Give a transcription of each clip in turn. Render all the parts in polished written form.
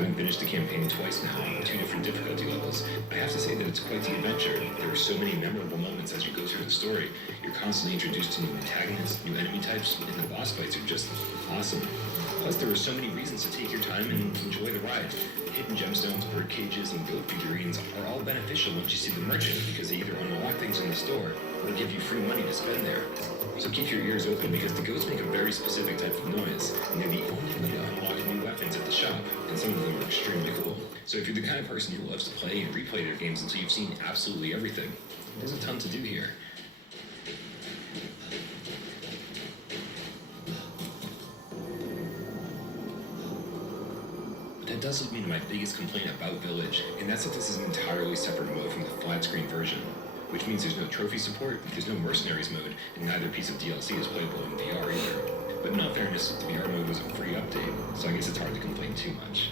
Having finished the campaign twice now on two different difficulty levels, I have to say that it's quite the adventure. There are so many memorable moments as you go through the story. You're constantly introduced to new antagonists, new enemy types, and the boss fights are just awesome. Plus, there are so many reasons to take your time and enjoy the ride. Hidden gemstones, bird cages, and goat figurines are all beneficial once you see the merchant because they either unlock things in the store or give you free money to spend there. So keep your ears open because the goats make a very specific type of noise, and they're the only way to unlock new weapons at the shop, and some of them are extremely cool. So if you're the kind of person who loves to play and replay their games until you've seen absolutely everything, there's a ton to do here. That does lead me to my biggest complaint about Village, and that's that this is an entirely separate mode from the flat screen version. Which means there's no trophy support, there's no mercenaries mode, and neither piece of DLC is playable in VR either. But in all fairness, the VR mode was a free update, so I guess it's hard to complain too much.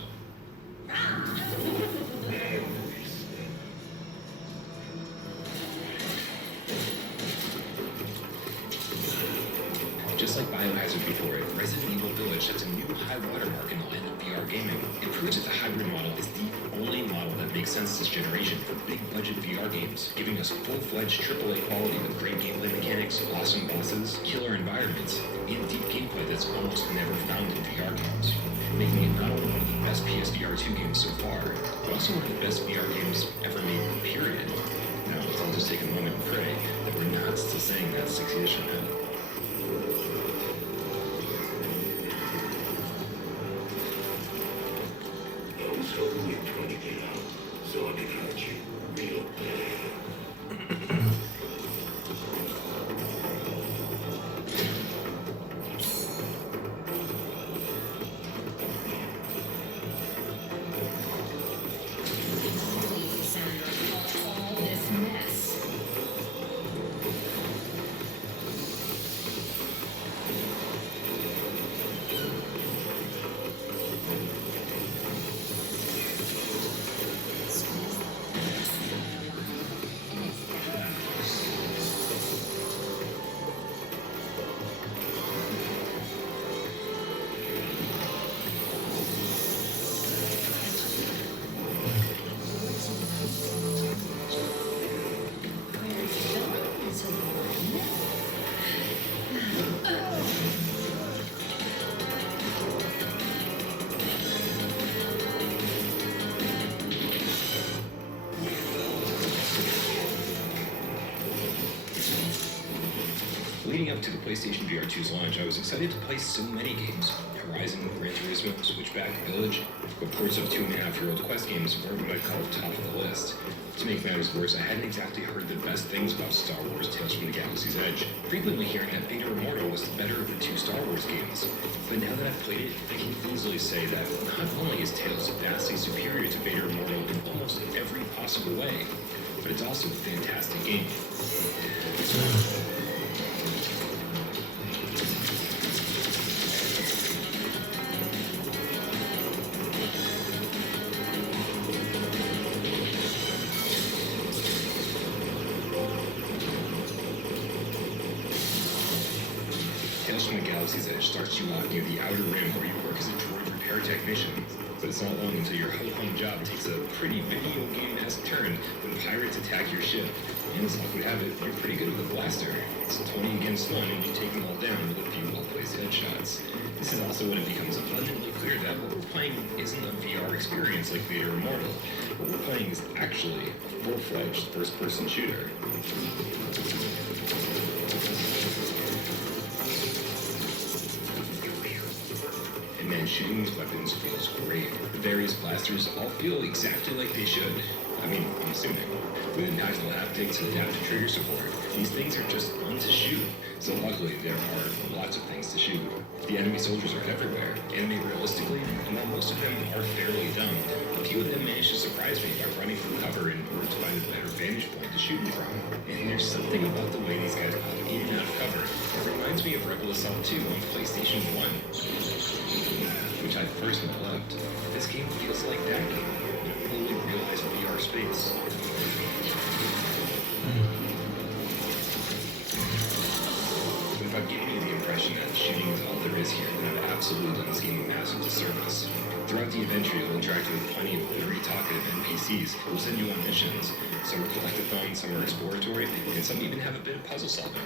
Just like Biohazard before it, Resident Evil Village sets a new high watermark in the land of VR gaming. It proves that the hybrid model is the only model that makes sense this generation for big-budget VR games, giving us full-fledged AAA quality with great gameplay mechanics, awesome bosses, killer environments, and deep gameplay that's almost never found in VR games, making it not only one of the best PSVR 2 games so far, but also one of the best VR games ever made, period. Now, let's all just take a moment and pray that we're not still saying that 6 years from now. Leading up to the PlayStation VR 2's launch, I was excited to play so many games. Horizon, Gran Turismo, Switchback, Village, but ports of 2.5-year-old Quest games weren't what I'd call top of the list. To make matters worse, I hadn't exactly heard the best things about Star Wars Tales from the Galaxy's Edge, frequently hearing that Vader Immortal was the better of the two Star Wars games. But now that I've played it, I can easily say that not only is Tales vastly superior to Vader Immortal in almost every possible way, but it's also a fantastic game. Tales from the Galaxy's Edge starts you off near the Outer Rim where you work as a droid repair technician. But it's not long until your ho-hum job takes a pretty video game-esque turn when pirates attack your ship. And as luck would have it, you're pretty good with a blaster. It's 20 against 1 and you take them all down with a few well-placed headshots. This is also when it becomes abundantly clear that what we're playing isn't a VR experience like Vader Immortal. What we're playing is actually a full-fledged first-person shooter. And shooting these weapons feels great. The various blasters all feel exactly like they should. I mean, I'm assuming. With impactful haptics and adaptive trigger support, these things are just fun to shoot. So luckily, there are lots of things to shoot. The enemy soldiers are everywhere, animated realistically, and while most of them are fairly dumb, a few of them manage to surprise me by running through cover in order to find a better vantage point to shoot them from. And there's something about the way these guys pop in and out of cover that reminds me of Rebel Assault 2 on PlayStation 1, which I first loved. This game feels like that game, in a fully realized VR space. But if I've given you the impression that shooting is all there is here, then I've absolutely done this game a massive disservice. Throughout the adventure, you'll interact with plenty of very talkative NPCs who will send you on missions. Some are collectathon, some are exploratory, and some even have a bit of puzzle solving.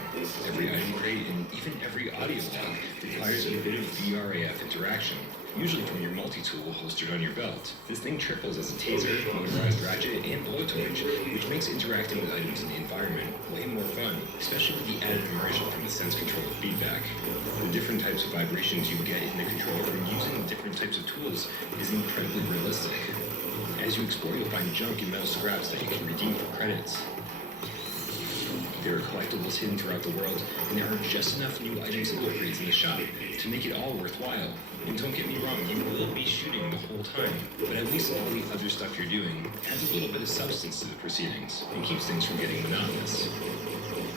Every item crate and even every audio log requires a bit of VRAF interaction, usually from your multi-tool holstered on your belt. This thing triples as a taser, motorized ratchet, and blowtorch, which makes interacting with items in the environment way more fun, especially with the added immersion from the sense control feedback. The different types of vibrations you get in the controller from using different types of tools is incredibly realistic. As you explore, you'll find junk and metal scraps that you can redeem for credits. There are collectibles hidden throughout the world, and there are just enough new items and upgrades in the shop to make it all worthwhile. And don't get me wrong, you will be shooting the whole time, but at least all the other stuff you're doing adds a little bit of substance to the proceedings and keeps things from getting monotonous.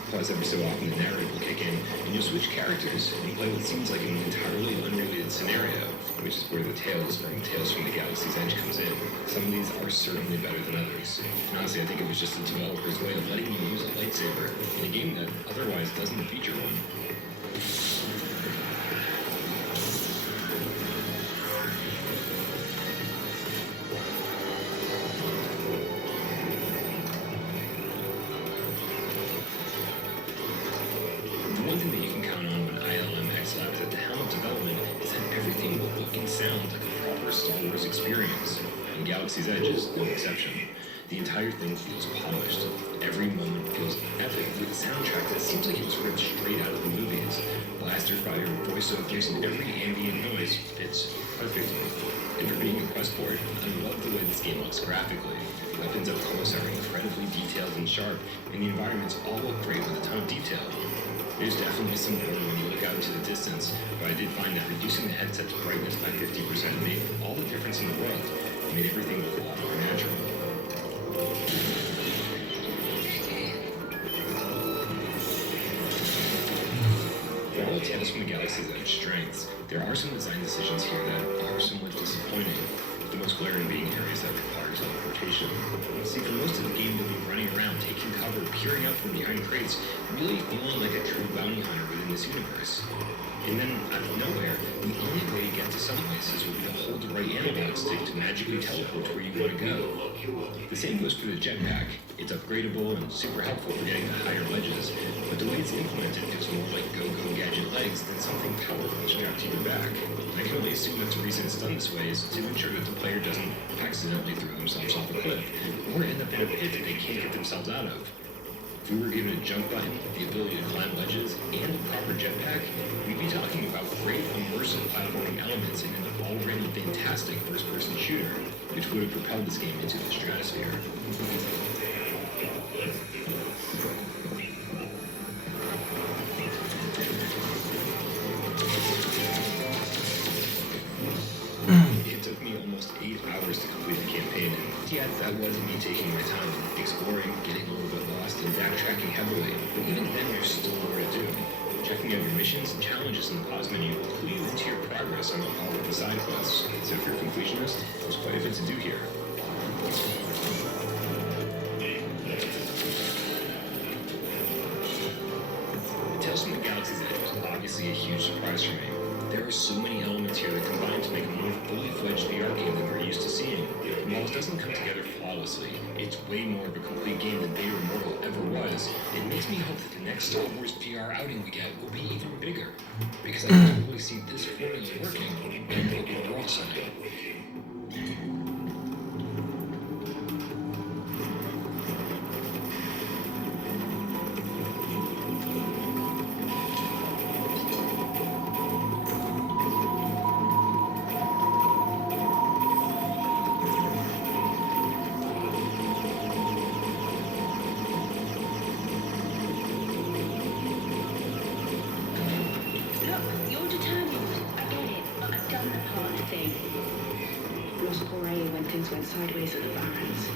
Plus, every so often the narrative will kick in, and you'll switch characters and play what seems like an entirely unrelated scenario, which is where the Tales from the Galaxy's Edge comes in. Some of these are certainly better than others. And honestly, I think it was just the developer's way of letting you use a lightsaber in a game that otherwise doesn't feature one. One thing that you can count on when ILM X Lab is at the helm of development is that everything will look and sound like a proper Star Wars experience, and Galaxy's Edge is no exception. The entire thing feels polished. Every moment feels epic with a soundtrack that seems like it was ripped straight out of the movies. Blaster fire, voiceovers, and every ambient noise fits perfectly. And for being a quest port, I love the way this game looks graphically. The weapons up close are incredibly detailed and sharp, and the environments all look great with a ton of detail. There's definitely some boredom when you look out into the distance, but I did find that reducing the headset's brightness by 50% made all the difference in the world and made everything look a lot more natural. For all of Tales from the Galaxy's Edge strengths, there are some design decisions here that are somewhat disappointing, the most glaring being areas that require teleportation. See, for most of the game, you'll be running around, taking cover, peering out from behind crates, really feeling like a true bounty hunter within this universe. And then, out of nowhere, the only way to get to some places would be to hold the right analog stick to magically teleport to where you want to go. The same goes for the jetpack. It's upgradable and super helpful for getting to higher ledges, but the way it's implemented feels more like go-go gadget legs than something powerful strapped to your back. I can only assume that the reason it's done this way is to ensure that the player doesn't accidentally throw themselves off a cliff, or end up in a pit that they can't get themselves out of. If we were given a jump button, the ability to climb ledges, and a proper jetpack, we'd be talking about great immersive platforming elements in an already fantastic first-person shooter, which would have propelled this game into the stratosphere. It took me almost 8 hours to complete the campaign, and yeah, that was me taking my time, exploring, getting a little bit lost, and backtracking heavily. But even then, there's still more to do. Checking out your missions and challenges in the pause menu will clue you into your progress on all of the side quests. So if you're a completionist, there's quite a bit to do here. Tales from the Galaxy's Edge was obviously a huge surprise for me. There are so many elements here that combine to make a more fully fledged VR game than we're used to seeing. And while it doesn't come together flawlessly, it's way more of a complete game than Vader Immortal ever was. It makes me hope that the next Star Wars VR outing we get will be even bigger, because I can really see this formula working in the overall setting. Went sideways at the Barrens.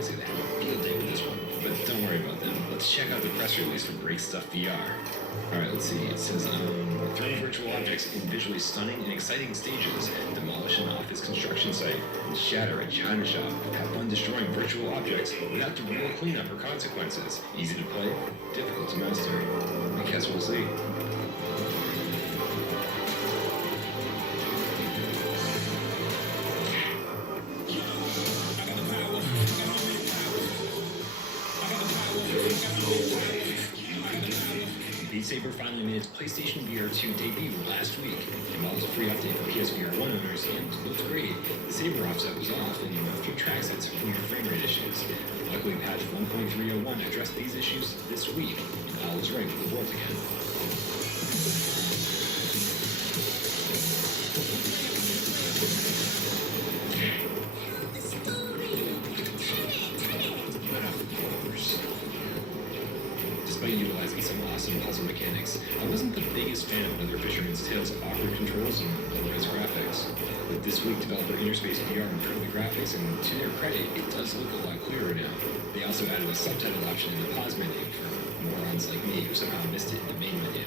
honestly, they have a field day with this one. But don't worry about them. Let's check out the press release for Break Stuff VR. Alright, let's see. It says, throwing virtual objects in visually stunning and exciting stages, demolish an office construction site, and shatter a china shop. Have fun destroying virtual objects without the real cleanup or consequences. Easy to play, difficult to master. I guess we'll see. Beat Saber finally made its PlayStation VR 2 debut last week, and while it was a free update for PSVR 1 owners and looks great, the Saber offset was off, and a few tracks had some weird frame rate issues. Luckily, patch 1.301 addressed these issues this week, and all is right with the world again. Despite utilizing some awesome puzzle mechanics, I wasn't the biggest fan of Another Fisherman's Tale's awkward controls and low-res graphics. But this week, developer Interspace VR improved the graphics, and to their credit, it does look a lot clearer now. They also added a subtitle option in the pause menu for morons like me who somehow missed it in the main menu.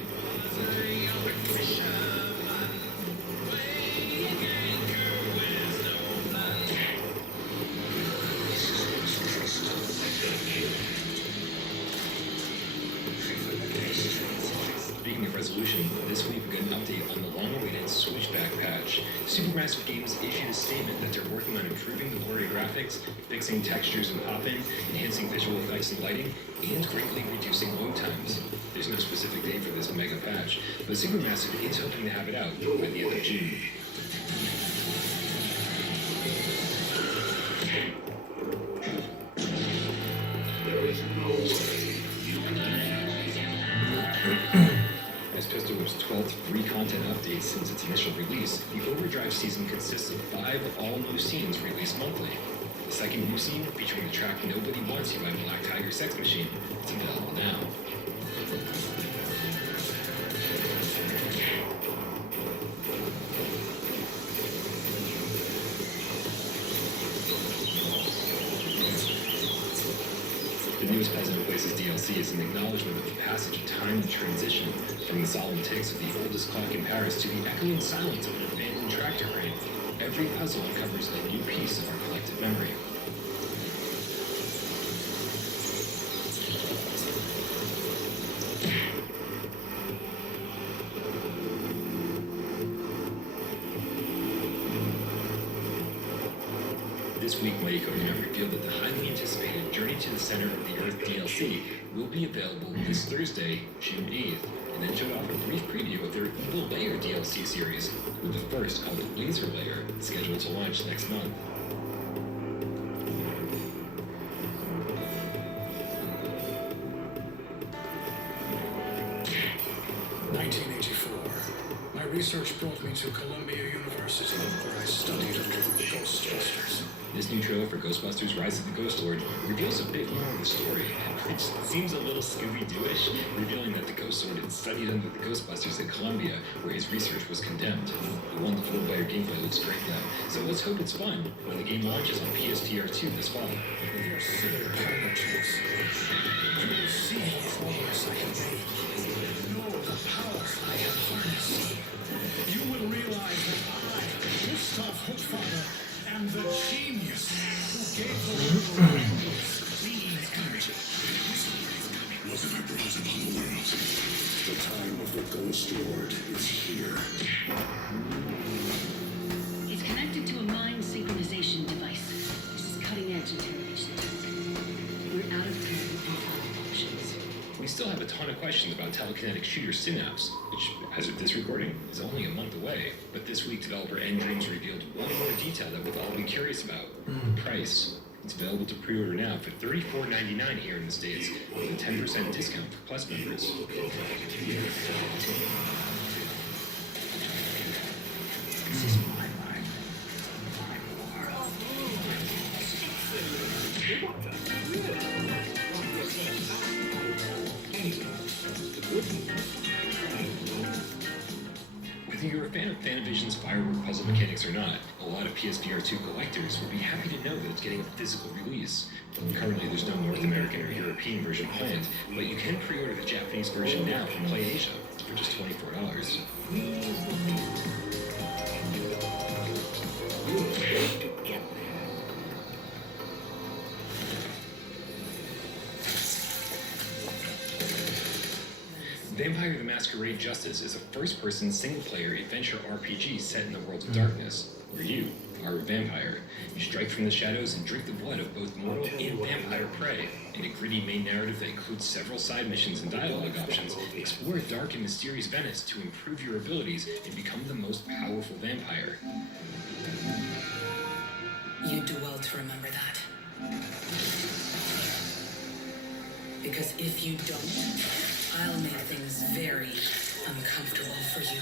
Speaking of resolution, this week we got an update on the long-awaited Switchback patch. Supermassive Games issued a statement that they're working on improving the blurry graphics, fixing textures and pop-in, enhancing visual effects and lighting, and greatly reducing load times. There's no specific date for this mega patch, but Supermassive is hoping to have it out by the end of June. As Pistol's 12th free content update since its initial release, the Overdrive season consists of 5 all-new scenes released monthly. The second new scene, featuring the track Nobody Wants You by Black Tiger Sex Machine, is available now. The newest Puzzle and Places DLC is an acknowledgement of the passage of time and transition from the solemn ticks of the oldest clock in Paris to the echoing silence of an abandoned tractor crane. Every puzzle uncovers a new piece of our collective memory. This week, Mighty Codinaut revealed that the highly anticipated Journey to the Center of the Earth DLC will be available this Thursday, June 8th, and then showed off a brief preview of their Evil Layer DLC series, with the first, called Laser Layer, scheduled to launch next month. My research brought me to Columbia University, where I studied under the Ghostbusters. This new trailer for Ghostbusters Rise of the Ghost Lord reveals a bit more of the story, which seems a little Scooby-Doo-ish, revealing that the Ghost Lord had studied under the Ghostbusters at Columbia, where his research was condemned. The one four-player gameplay looks great though, so let's hope it's fun when the game launches on PSVR 2 this fall. With your silly paradoxes, you will see the progress I have made. Know the power I have harnessed. You will realize that I, Gustav Hochfather, am the genius who gave the world clean energy. Look at my brows upon the world. The time of the Ghost Lord is here. It's connected to a mind synchronization device. This is cutting-edge interrogation tech. We're out of time and out of options. We still have a ton of questions about telekinetic shooter Synapse, which, as of this recording, is only a month away. But this week, developer N-Dreams revealed one more detail that we've all been curious about. Price. It's available to pre-order now for $34.99 here in the States, with a 10% discount for Plus members. This is my life. My world. Whether you're a fan of Fanavision's Firework puzzle puzzle mechanics or not, a lot of PSVR 2 collectors will be happy to know that it's getting a physical release. Currently, there's no North American or European version planned, but you can pre-order the Japanese version now from PlayAsia for just $24. Vampire the Masquerade Justice is a first-person, single-player adventure RPG set in the world of darkness, where you are a vampire. You strike from the shadows and drink the blood of both mortal and vampire prey. In a gritty main narrative that includes several side missions and dialogue options, explore dark and mysterious Venice to improve your abilities and become the most powerful vampire. You do well to remember that. Because if you don't, I'll make things very uncomfortable for you.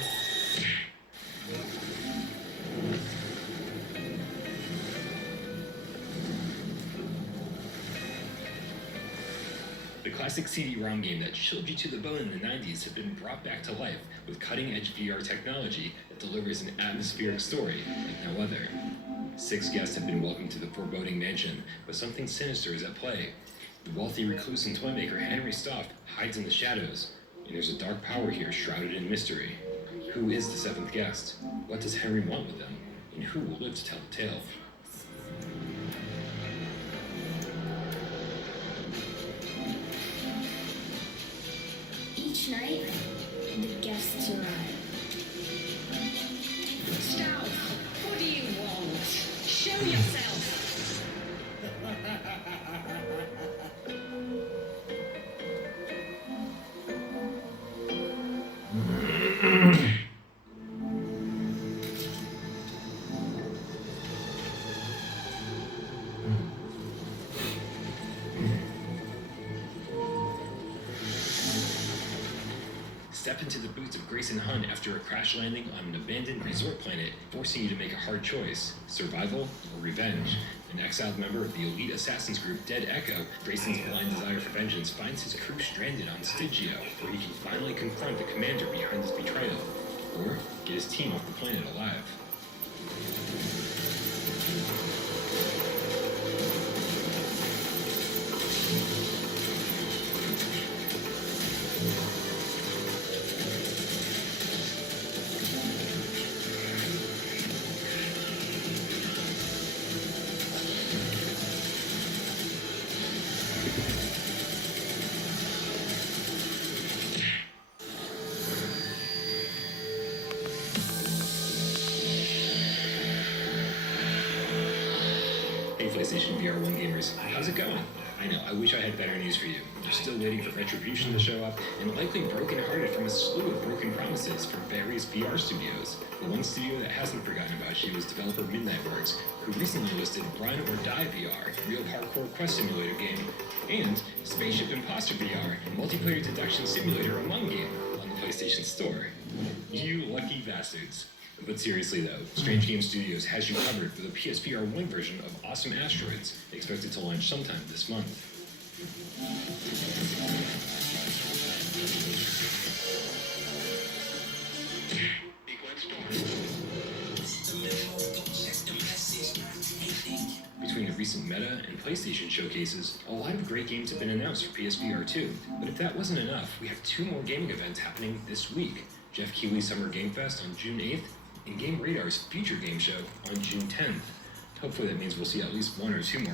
The classic CD-ROM game that chilled you to the bone in the 90s has been brought back to life with cutting-edge VR technology that delivers an atmospheric story like no other. 6 guests have been welcomed to the foreboding mansion, but something sinister is at play. The wealthy recluse and toymaker Henry Stoff hides in the shadows, and there's a dark power here shrouded in mystery. Who is the 7th guest? What does Henry want with them? And who will live to tell the tale? Each night, the guests arrive. Stout, what do you want? Show yourself! Step into the boots of Grayson Hunt after a crash landing on an abandoned resort planet, forcing you to make a hard choice: survival or revenge. An exiled member of the elite assassins group Dead Echo, Grayson's blind desire for vengeance finds his crew stranded on Stygia, where he can finally confront the commander behind his betrayal, or get his team off the planet alive. Hey PlayStation VR 1 gamers, how's it going? I know, I wish I had better news for you. You're still waiting for Retribution to show up, and likely brokenhearted from a slew of broken promises from various VR studios. The one studio that hasn't forgotten about you is developer Midnight Works, who recently listed Run or Die VR, a real hardcore quest simulator game, and Spaceship Imposter VR, a multiplayer deduction simulator among game, on the PlayStation Store. You lucky bastards. But seriously though, Strange Game Studios has you covered for the PSVR 1 version of Awesome Asteroids, expected to launch sometime this month. Between the recent Meta and PlayStation showcases, a lot of great games have been announced for PSVR 2. But if that wasn't enough, we have 2 more gaming events happening this week. Jeff Keighley's Summer Game Fest on June 8th, and Game Radar's Future Game Show on June 10th. Hopefully that means we'll see at least 1 or 2 more